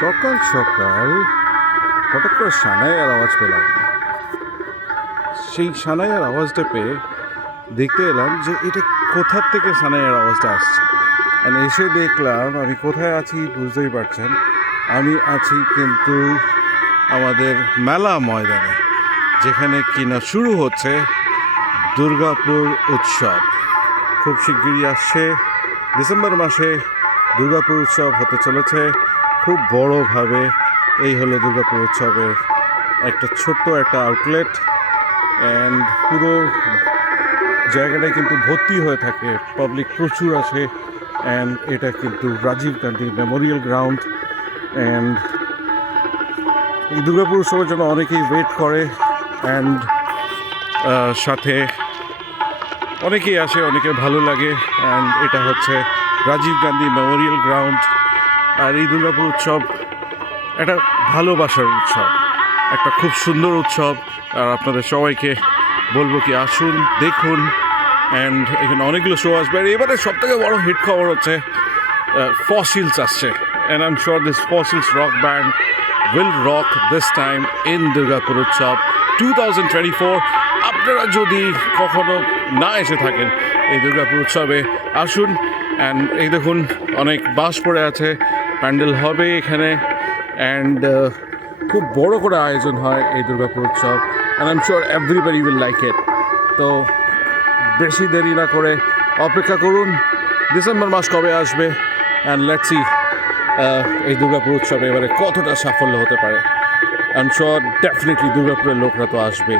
সকাল সকাল হঠাৎ করে সানাইয়ের আওয়াজ পেলাম। সেই সানাইয়ের আওয়াজটা পেয়ে দেখতে এলাম যে এটা কোথার থেকে সানাইয়ের আওয়াজটা আসছে। এসে দেখলাম আমি কোথায় আছি বুঝতেই পারছেন, আমি আছি কিন্তু আমাদের মেলা ময়দানে, যেখানে কিনা শুরু হচ্ছে দুর্গাপুর উৎসব। খুব শিগগিরই আসছে ডিসেম্বর মাসে দুর্গাপুর উৎসব হতে চলেছে খুব বড়োভাবে। এই হলো দুর্গাপুর উৎসবের একটা ছোট্ট একটা আউটলেট, অ্যান্ড পুরো জায়গাটাই কিন্তু ভর্তি হয়ে থাকে, পাবলিক প্রচুর আসে। অ্যান্ড এটা কিন্তু Rajiv Gandhi memorial ground. And এই দুর্গাপুর উৎসবের জন্য অনেকেই ওয়েট করে, অ্যান্ড সাথে অনেকেই আসে, অনেকের ভালো লাগে। অ্যান্ড এটা হচ্ছে রাজীব গান্ধী মেমোরিয়াল গ্রাউন্ড। আর এই দুর্গাপুর উৎসব একটা ভালোবাসার উৎসব, একটা খুব সুন্দর উৎসব। আর আপনাদের সবাইকে বলবো কি আসুন, দেখুন। অ্যান্ড এখানে অনেকগুলো শো আসবে। আর এবারে সবথেকে বড় হিট খবর হচ্ছে ফসিলস আসছে। And I am sure this fossils rock band will rock this time in Durgapur উৎসব 2024. আপনারা যদি কখনো না এসে থাকেন এই দুর্গাপুর উৎসবে, আসুন। অ্যান্ড এই দেখুন অনেক বাস পড়ে আছে, প্যান্ডেল হবে এখানে। অ্যান্ড খুব বড় করে আয়োজন হয় এই দুর্গাপুর উৎসব। And I am sure everybody will like it. তো বেশি দেরি না করে অপেক্ষা করুন, ডিসেম্বর মাস কবে আসবে। অ্যান্ড লেটস সি এই দুর্গাপুর উৎসবে এবারে কতটা সাফল্য হতে পারে। আই এম শিওর ডেফিনেটলি দুর্গাপুরের লোকরা তো আসবে।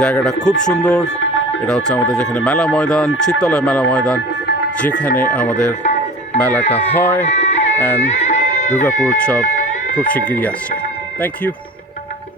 জায়গাটা খুব সুন্দর। এটা হচ্ছে আমাদের যেখানে মেলা ময়দান, চিত্তলয় মেলা ময়দান, যেখানে আমাদের মেলাটা হয়। অ্যান্ড দুর্গাপুর উৎসব খুব শিগগিরই আসছে। Thank you.